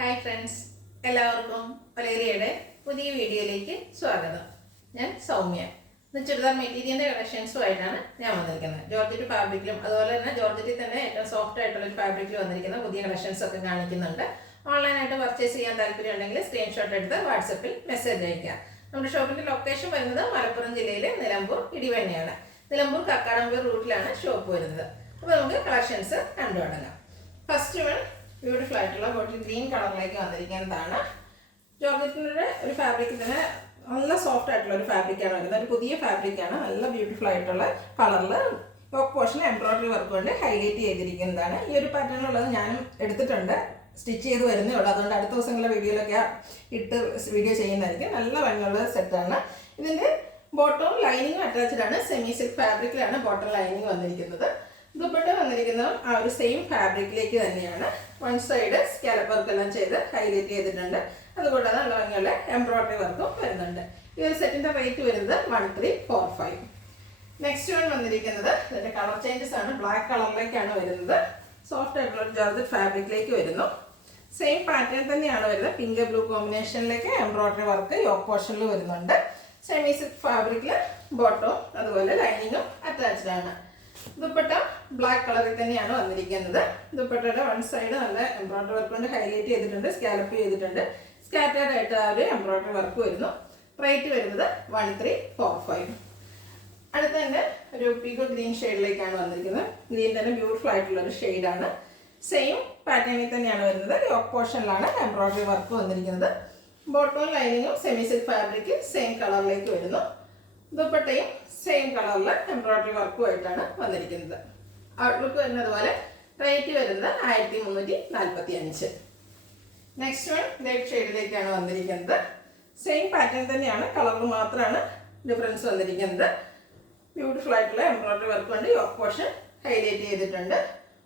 Hi friends, എല്ലാവർക്കും ഒലേരിയയുടെ പുതിയ വീഡിയോയിലേക്ക് സ്വാഗതം. ഞാൻ സൗമ്യ. ഇന്ന് ചുരിദാർ മെറ്റീരിയലിൻ്റെ കളക്ഷൻസുമായിട്ടാണ് ഞാൻ വന്നിരിക്കുന്നത്. ജോർജറ്റ് ഫാബ്രിക്കിലും അതുപോലെ തന്നെ ജോർജറ്റിൽ തന്നെ ഏറ്റവും സോഫ്റ്റ് ആയിട്ടുള്ള ഒരു ഫാബ്രിക്കിൽ വന്നിരിക്കുന്ന പുതിയ കളക്ഷൻസ് ഒക്കെ കാണിക്കുന്നുണ്ട്. ഓൺലൈനായിട്ട് പർച്ചേസ് ചെയ്യാൻ താല്പര്യം ഉണ്ടെങ്കിൽ സ്ക്രീൻഷോട്ട് എടുത്ത് വാട്സപ്പിൽ മെസ്സേജ് അയക്കുക. നമ്മുടെ ഷോപ്പിൻ്റെ ലൊക്കേഷൻ വരുന്നത് മലപ്പുറം ജില്ലയിലെ നിലമ്പൂർ ഇടിവണ്ണയാണ്. നിലമ്പൂർ കക്കാടംപൂർ റൂട്ടിലാണ് ഷോപ്പ് വരുന്നത്. അപ്പോൾ നമുക്ക് കളക്ഷൻസ് കണ്ടു തുടങ്ങാം. ഫസ്റ്റ് വൺ ബ്യൂട്ടിഫുൾ ആയിട്ടുള്ള ബോട്ടിൽ ഗ്രീൻ കളറിലേക്ക് വന്നിരിക്കുന്നതാണ്. ജോർജറ്റിൻ്റെ ഒരു ഫാബ്രിക് തന്നെ നല്ല സോഫ്റ്റ് ആയിട്ടുള്ള ഒരു ഫാബ്രിക്കാണ് വരുന്നത്. ഒരു പുതിയ ഫാബ്രിക്കാണ്. നല്ല ബ്യൂട്ടിഫുൾ ആയിട്ടുള്ള കളറിൽ യോക്ക് പോർഷൻ എംബ്രോയിഡറി വർക്ക് കൊണ്ട് ഹൈലൈറ്റ് ചെയ്തിരിക്കുന്നതാണ്. ഈ ഒരു പാറ്റേണിലുള്ളത് ഞാനും എടുത്തിട്ടുണ്ട്, സ്റ്റിച്ച് ചെയ്ത് വരുന്നേ ഉള്ളൂ. അതുകൊണ്ട് അടുത്ത ദിവസങ്ങളിലെ വീഡിയോയിലൊക്കെ ഇട്ട് വീഡിയോ ചെയ്യുന്നതായിരിക്കും. നല്ല ഭംഗിയുള്ള സെറ്റാണ്. ഇതിൻ്റെ ബോട്ടവും ലൈനിങ്ങും അറ്റാച്ച്ഡ് ആണ്. സെമി സിൽക്ക് ഫാബ്രിക്കിലാണ് ബോട്ടം ലൈനിങ് വന്നിരിക്കുന്നത്. ദുപ്പട്ട വന്നിരിക്കുന്നത് ആ ഒരു സെയിം ഫാബ്രിക്കിലേക്ക് തന്നെയാണ്. വൺ സൈഡ് സ്കാലപ്പ് വർക്ക് എല്ലാം ചെയ്ത് ഹൈലൈറ്റ് ചെയ്തിട്ടുണ്ട്. അതുകൂടാതെ നല്ല ഭംഗിയുള്ള എംബ്രോയിഡറി വർക്കും വരുന്നുണ്ട്. ഈ ഒരു സെറ്റിന്റെ റേറ്റ് വരുന്നത് 1345. നെക്സ്റ്റ് വൺ വന്നിരിക്കുന്നത് ഇതിന്റെ കളർ ചേഞ്ചസ് ആണ്. ബ്ലാക്ക് കളറിലേക്കാണ് വരുന്നത്. സോഫ്റ്റ് ആയിട്ടുള്ള ജോർജറ്റ് ഫാബ്രിക്കിലേക്ക് വരുന്നു. സെയിം പാറ്റേൺ തന്നെയാണ് വരുന്നത്. പിങ്ക് ബ്ലൂ കോമ്പിനേഷനിലേക്ക് എംബ്രോയിഡറി വർക്ക് യോക്ക് പോർഷനിൽ വരുന്നുണ്ട്. സെമി സിൽക്ക് ഫാബ്രിക്കിൽ ബോട്ടവും അതുപോലെ ലൈനിങ്ങും അറ്റാച്ച്ഡ് ആണ്. ദുപ്പട്ട ബ്ലാക്ക് കളറിൽ തന്നെയാണ് വന്നിരിക്കുന്നത്. ദുപ്പട്ടയുടെ വൺ സൈഡ് നല്ല എംബ്രോയിഡറി വർക്ക് കൊണ്ട് ഹൈലൈറ്റ് ചെയ്തിട്ടുണ്ട്, സ്കാലപ്പ് ചെയ്തിട്ടുണ്ട്. സ്കാറ്റേർഡ് ആയിട്ട് ആ ഒരു എംബ്രോയിഡറി വർക്ക് വരുന്നു. റേറ്റ് വരുന്നത് 1345. അടുത്ത തന്നെ ഒരു പീകോ ഗ്രീൻ ഷെയ്ഡിലേക്കാണ് വന്നിരിക്കുന്നത്. ഗ്രീൻ തന്നെ ബ്യൂട്ടിഫുൾ ആയിട്ടുള്ള ഒരു ഷെയ്ഡാണ്. സെയിം പാറ്റേണിൽ തന്നെയാണ് വരുന്നത്. യോക്ക് പോർഷനിലാണ് എംബ്രോയിഡറി വർക്ക് വന്നിരിക്കുന്നത്. ബോട്ടവും ലൈനിങ്ങും സെമി സിൽക്ക് ഫാബ്രിക് സെയിം കളറിലേക്ക് വരുന്നു. ദുപ്പട്ടയും സെയിം കളറിൽ എംബ്രോയിഡറി വർക്കുമായിട്ടാണ് വന്നിരിക്കുന്നത്. ഔട്ട്ലുക്ക് വരുന്നത് പോലെ. റേറ്റ് വരുന്നത് 1345. നെക്സ്റ്റ് വൺ റെഡ് ഷെയ്ഡിലേക്കാണ് വന്നിരിക്കുന്നത്. സെയിം പാറ്റേൺ തന്നെയാണ്, കളറിൽ മാത്രമാണ് ഡിഫറൻസ് വന്നിരിക്കുന്നത്. ബ്യൂട്ടിഫുൾ ആയിട്ടുള്ള എംബ്രോയിഡറി വർക്ക് കൊണ്ട് യോക്ക് പോർഷൻ ഹൈലൈറ്റ് ചെയ്തിട്ടുണ്ട്.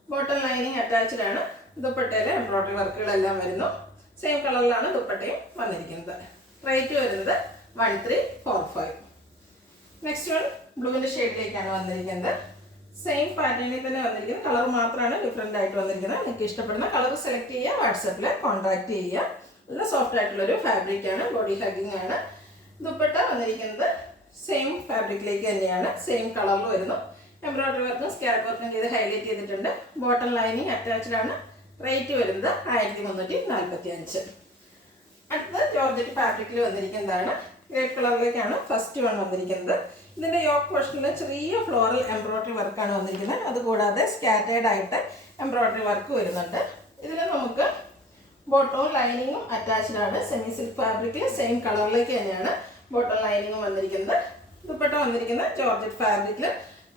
ബോട്ടം ലൈനിങ് അറ്റാച്ച്ഡ് ആണ്. ദുപ്പട്ടയിലെ എംബ്രോയിഡറി വർക്കുകളെല്ലാം വരുന്നു. സെയിം കളറിലാണ് ദുപ്പട്ടയും വന്നിരിക്കുന്നത്. റേറ്റ് വരുന്നത് 1345. നെക്സ്റ്റ് വൺ ബ്ലൂവിൻ്റെ ഷെയ്ഡിലേക്കാണ് വന്നിരിക്കുന്നത്. സെയിം പാറ്റേണിൽ തന്നെ വന്നിരിക്കുന്നത്. കളർ മാത്രമാണ് ഡിഫറെൻ്റ് ആയിട്ട് വന്നിരിക്കുന്നത്. നിങ്ങൾക്ക് ഇഷ്ടപ്പെടുന്ന കളർ സെലക്ട് ചെയ്യുക, വാട്സാപ്പിൽ കോൺടാക്ട് ചെയ്യുക. നല്ല സോഫ്റ്റ് ആയിട്ടുള്ളൊരു ഫാബ്രിക്കാണ്, ബോഡി ഹഗ്ഗിങ് ആണ്. ദുപ്പട്ട വന്നിരിക്കുന്നത് സെയിം ഫാബ്രിക്കിലേക്ക് തന്നെയാണ്. സെയിം കളറിൽ വരുന്നു. എംബ്രോയിഡറി വർക്കും സ്കാലപ്പ് വർക്കും ചെയ്ത് ഹൈലൈറ്റ് ചെയ്തിട്ടുണ്ട്. ബോട്ടം ലൈനിങ് അറ്റാച്ച്ഡ് ആണ്. റേറ്റ് വരുന്നത് 1345. അടുത്തത് ജോർജറ്റ് ഫാബ്രിക്കിൽ വന്നിരിക്കുന്നതാണ്. റെഡ് കളറിലേക്കാണ് ഫസ്റ്റ് വൺ വന്നിരിക്കുന്നത്. ഇതിൻ്റെ യോക്ക് പോർഷനിൽ ചെറിയ ഫ്ലോറൽ എംബ്രോയിഡറി വർക്കാണ് വന്നിരിക്കുന്നത്. അതുകൂടാതെ സ്കാറ്റേർഡ് ആയിട്ട് എംബ്രോയിഡറി വർക്ക് വരുന്നുണ്ട്. ഇതിൽ നമുക്ക് ബോട്ടവും ലൈനിങ്ങും അറ്റാച്ച്ഡ് ആണ്. സെമി സിൽക്ക് ഫാബ്രിക്കിൽ സെയിം കളറിലേക്ക് തന്നെയാണ് ബോട്ടം ലൈനിങ്ങും വന്നിരിക്കുന്നത്. ദുപ്പട്ട വന്നിരിക്കുന്നത് ജോർജറ്റ് ഫാബ്രിക്കിൽ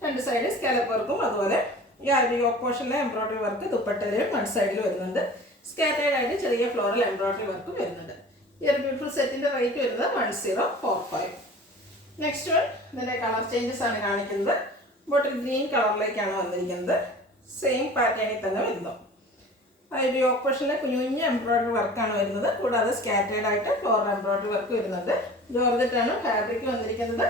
രണ്ട് സൈഡ് സ്കാലപ്പ് വർക്കും അതുപോലെ ഈ ആ ഒരു യോക്ക് പോർഷനിലെ എംബ്രോയിഡറി വർക്ക് ദുപ്പട്ടയിലും വൺ സൈഡിൽ വരുന്നുണ്ട്. സ്കാറ്റേർഡ് ആയിട്ട് ചെറിയ ഫ്ലോറൽ എംബ്രോയിഡറി വർക്കും വരുന്നുണ്ട്. ഈ ഒരു ബ്യൂട്ടിഫുൾ സെറ്റിന്റെ റേറ്റ് വരുന്നത് 1045. നെക്സ്റ്റ് വൺ ഇതിന്റെ കളർ ചേഞ്ചസ് ആണ് കാണിക്കുന്നത്. ബോട്ടിൽ ഗ്രീൻ കളറിലേക്കാണ് വന്നിരിക്കുന്നത്. സെയിം പാറ്റേണിൽ തന്നെ വരുന്നു. അതായത് യോക്ക് പോർഷനിലെ കുഞ്ഞു എംബ്രോയിഡറി വർക്കാണ് വരുന്നത്. കൂടാതെ സ്കാറ്റേർഡ് ആയിട്ട് ഫ്ലോറൽ എംബ്രോയിഡറി വർക്ക് വരുന്നുണ്ട്. ജോർജറ്റാണ് ഫാബ്രിക് വന്നിരിക്കുന്നത്.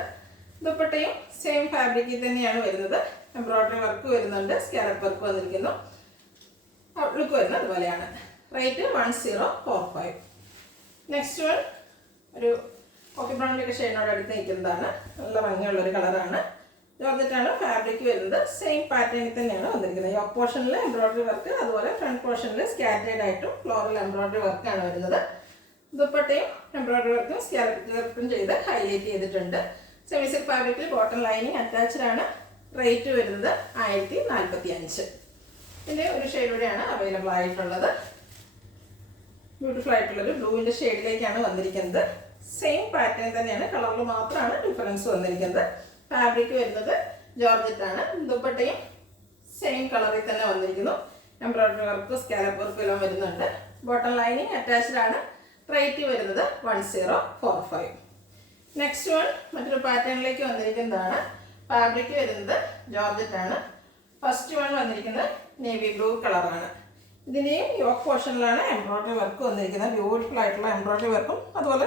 ദുപ്പട്ടയും സെയിം ഫാബ്രിക്കിൽ തന്നെയാണ് വരുന്നത്. എംബ്രോയിഡറി വർക്ക് വരുന്നുണ്ട്. സ്കാലപ്പ് വർക്ക് വന്നിരിക്കുന്നു. ഔട്ട്ലുക്ക് വരുന്നത് അതുപോലെയാണ്. റേറ്റ് 1045. നെക്സ്റ്റ് വൺ ഒരു കോഫി ബ്രൗണിലൊക്കെ ഷെയ്ഡിനോട് അടുത്ത് നിൽക്കുന്നതാണ്. നല്ല ഭംഗിയുള്ളൊരു കളറാണ്. ജോർജറ്റാണ് ഫാബ്രിക് വരുന്നത്. സെയിം പാറ്റേണിൽ തന്നെയാണ് വന്നിരിക്കുന്നത്. യോക്ക് പോർഷനിൽ എംബ്രോയിഡറി വർക്ക് അതുപോലെ ഫ്രണ്ട് പോർഷനിൽ സ്കാറ്റേർഡ് ആയിട്ടും ഫ്ലോറൽ എംബ്രോയിഡറി വർക്കാണ് വരുന്നത്. ദുപ്പട്ടയും എംബ്രോയിഡറി വർക്കും സ്കാലപ്പ് വർക്കും ചെയ്ത് ഹൈലൈറ്റ് ചെയ്തിട്ടുണ്ട്. സെമി സിൽക്ക് ഫാബ്രിക്കിൽ ബോട്ടം ലൈനിങ് അറ്റാച്ച്ഡ് ആണ്. റേറ്റ് വരുന്നത് 1045. ഇതിൻ്റെ ഒരു ഷെയ്ഡ് കൂടെയാണ് അവൈലബിൾ ആയിട്ടുള്ളത്. ബ്യൂട്ടിഫുൾ ആയിട്ടുള്ളൊരു ബ്ലൂവിൻ്റെ ഷെയ്ഡിലേക്കാണ് വന്നിരിക്കുന്നത്. സെയിം പാറ്റേൺ തന്നെയാണ്, കളറിൽ മാത്രമാണ് ഡിഫറൻസ് വന്നിരിക്കുന്നത്. ഫാബ്രിക് വരുന്നത് ജോർജറ്റ് ആണ്. ദുപ്പട്ടയും സെയിം കളറിൽ തന്നെ വന്നിരിക്കുന്നു. എംബ്രോയിഡറി വർക്ക് സ്കാലപ്പ് വർക്ക് എല്ലാം വരുന്നുണ്ട്. ബോട്ടം ലൈനിങ് അറ്റാച്ച്ഡ് ആണ്. റേറ്റ് വരുന്നത് 1045. നെക്സ്റ്റ് വൺ മറ്റൊരു പാറ്റേണിലേക്ക് വന്നിരിക്കുന്നതാണ്. ഫാബ്രിക് വരുന്നത് ജോർജറ്റ് ആണ്. ഫസ്റ്റ് വൺ വന്നിരിക്കുന്നത് നേവി ബ്ലൂ കളറാണ്. ഇതിൻ്റെയും യോക്ക് പോർഷനിലാണ് എംബ്രോയിഡറി വർക്ക് വന്നിരിക്കുന്നത്. ബ്യൂട്ടിഫുൾ ആയിട്ടുള്ള എംബ്രോയിഡറി വർക്കും അതുപോലെ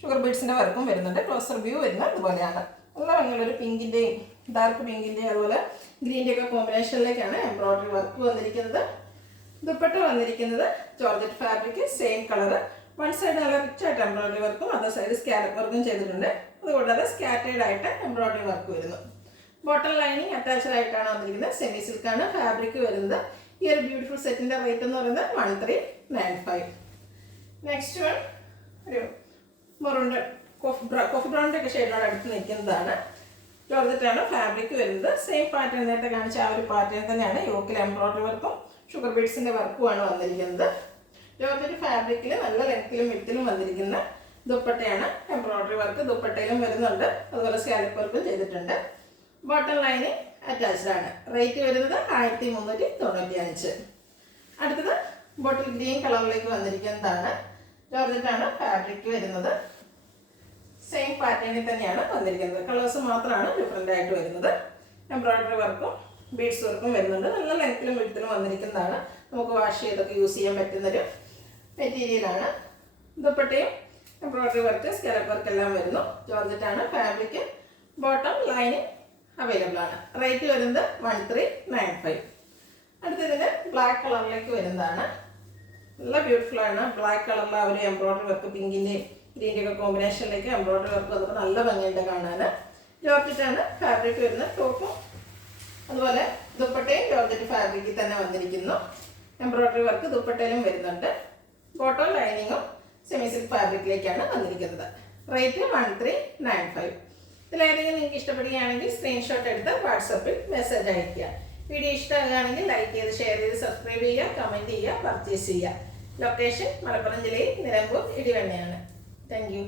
ഷുഗർ ബീഡ്സിൻ്റെ വർക്കും വരുന്നുണ്ട്. ക്ലോസർ വ്യൂ വരുന്നത് അതുപോലെയാണ്. നല്ല ഭംഗിയുള്ളൊരു പിങ്കിൻ്റെയും ഡാർക്ക് പിങ്കിൻ്റെയും അതുപോലെ ഗ്രീൻ്റെയൊക്കെ കോമ്പിനേഷനിലേക്കാണ് എംബ്രോയിഡറി വർക്ക് വന്നിരിക്കുന്നത്. ദുപ്പട്ട വന്നിരിക്കുന്നത് georgette fabric, same colour. One side നല്ല റിച്ച് ആയിട്ട് എംബ്രോയിഡറി വർക്കും അതർ സൈഡ് സ്കാലപ്പ് വർക്കും ചെയ്തിട്ടുണ്ട്. അതുകൂടാതെ സ്കാറ്റേഡ് ആയിട്ട് എംബ്രോയിഡറി വർക്ക് വരുന്നു. ബോട്ടം ലൈനിങ് അറ്റാച്ച്ഡ് ആയിട്ടാണ് വന്നിരിക്കുന്നത്. സെമി സിൽക്കാണ് ഫാബ്രിക് വരുന്നത്. ഈ ഒരു ബ്യൂട്ടിഫുൾ സെറ്റിന്റെ റേറ്റ് എന്ന് പറയുന്നത് 1395. നെക്സ്റ്റ് വൺ ഒരു മൊറൂണ്ട് കോഫി ബ്രൗണിന്റെ ഒക്കെ ഷെയ്ഡോട് അടുത്ത് നിൽക്കുന്നതാണ്. ജോർജറ്റാണ് ഫാബ്രിക് വരുന്നത്. സെയിം പാറ്റേൺ നേരത്തെ കാണിച്ച ആ ഒരു പാറ്റേൺ തന്നെയാണ്. യോക്കിൽ എംബ്രോയിഡറി വർക്കും ഷുഗർ ബീഡ്സിന്റെ വർക്കുമാണ് വന്നിരിക്കുന്നത്. ജോർജറ്റ് ഫാബ്രിക്കിൽ നല്ല ലെങ്ത്തിലും വിഡ്ത്തിലും വന്നിരിക്കുന്ന ദുപ്പട്ടയാണ്. എംബ്രോയിഡറി വർക്ക് ദുപ്പട്ടയിലും വരുന്നുണ്ട്. അതുപോലെ സ്കാലപ്പ് വർക്കും ചെയ്തിട്ടുണ്ട്. ബോട്ടം ലൈന് അറ്റാച്ച്ഡ് ആണ്. റേറ്റ് വരുന്നത് 1395. അടുത്തത് ബോട്ടിൽ ഗ്രീൻ കളറിലേക്ക് വന്നിരിക്കുന്നതാണ്. ജോർജറ്റാണ് ഫാബ്രിക് വരുന്നത്. സെയിം പാറ്റേണിൽ തന്നെയാണ് വന്നിരിക്കുന്നത്. കളേഴ്സ് മാത്രമാണ് ഡിഫറെൻ്റ് ആയിട്ട് വരുന്നത്. എംബ്രോയിഡറി വർക്കും ബീഡ്സ് വർക്കും വരുന്നുണ്ട്. നല്ല ലെങ്ത്തിലും വിഡ്ത്തിലും വന്നിരിക്കുന്നതാണ്. നമുക്ക് വാഷ് ചെയ്തൊക്കെ യൂസ് ചെയ്യാൻ പറ്റുന്നൊരു മെറ്റീരിയലാണ്. ദുപ്പട്ടയും എംബ്രോയിഡറി വർക്ക് സ്കാലപ്പ് വർക്ക് എല്ലാം വരുന്നു. ജോർജറ്റാണ് ഫാബ്രിക്. ബോട്ടം ലൈനിങ് അവൈലബിൾ ആണ്. റേറ്റ് വരുന്നത് 1395. അടുത്തതിന് ബ്ലാക്ക് കളറിലേക്ക് വരുന്നതാണ്. നല്ല ബ്യൂട്ടിഫുൾ ആണ്. ബ്ലാക്ക് കളറിലെ ഒരു എംബ്രോയിഡറി വർക്ക് പിങ്കിൻ്റെയും ഗ്രീൻ്റെ ഒക്കെ കോമ്പിനേഷനിലേക്ക് എംബ്രോയിഡറി വർക്ക് അതുപോലെ നല്ല ഭംഗിയുണ്ട് കാണാൻ. ജോർജറ്റാണ് ഫാബ്രിക് വരുന്നത്. ടോപ്പും അതുപോലെ ദുപ്പട്ടയും ജോർജറ്റ് ഫാബ്രിക്കിൽ തന്നെ വന്നിരിക്കുന്നു. എംബ്രോയിഡറി വർക്ക് ദുപ്പട്ടയിലും വരുന്നുണ്ട്. ബോട്ടം ലൈനിങ്ങും സെമി സിൽക്ക് ഫാബ്രിക്കിലേക്കാണ് വന്നിരിക്കുന്നത്. റേറ്റ് 1395. ഇതിലേതെങ്കിലും നിങ്ങൾക്ക് ഇഷ്ടപ്പെടുകയാണെങ്കിൽ സ്ക്രീൻഷോട്ട് എടുത്ത് വാട്സപ്പിൽ മെസ്സേജ് അയയ്ക്കുക. വീഡിയോ ഇഷ്ടമാകുകയാണെങ്കിൽ ലൈക്ക് ചെയ്ത് ഷെയർ ചെയ്ത് സബ്സ്ക്രൈബ് ചെയ്യുക, കമൻറ്റ് ചെയ്യുക, പർച്ചേസ് ചെയ്യുക. ലൊക്കേഷൻ മലപ്പുറം ജില്ലയിൽ നിലമ്പൂർ ഇടിവണ്ണയാണ്. Thank you.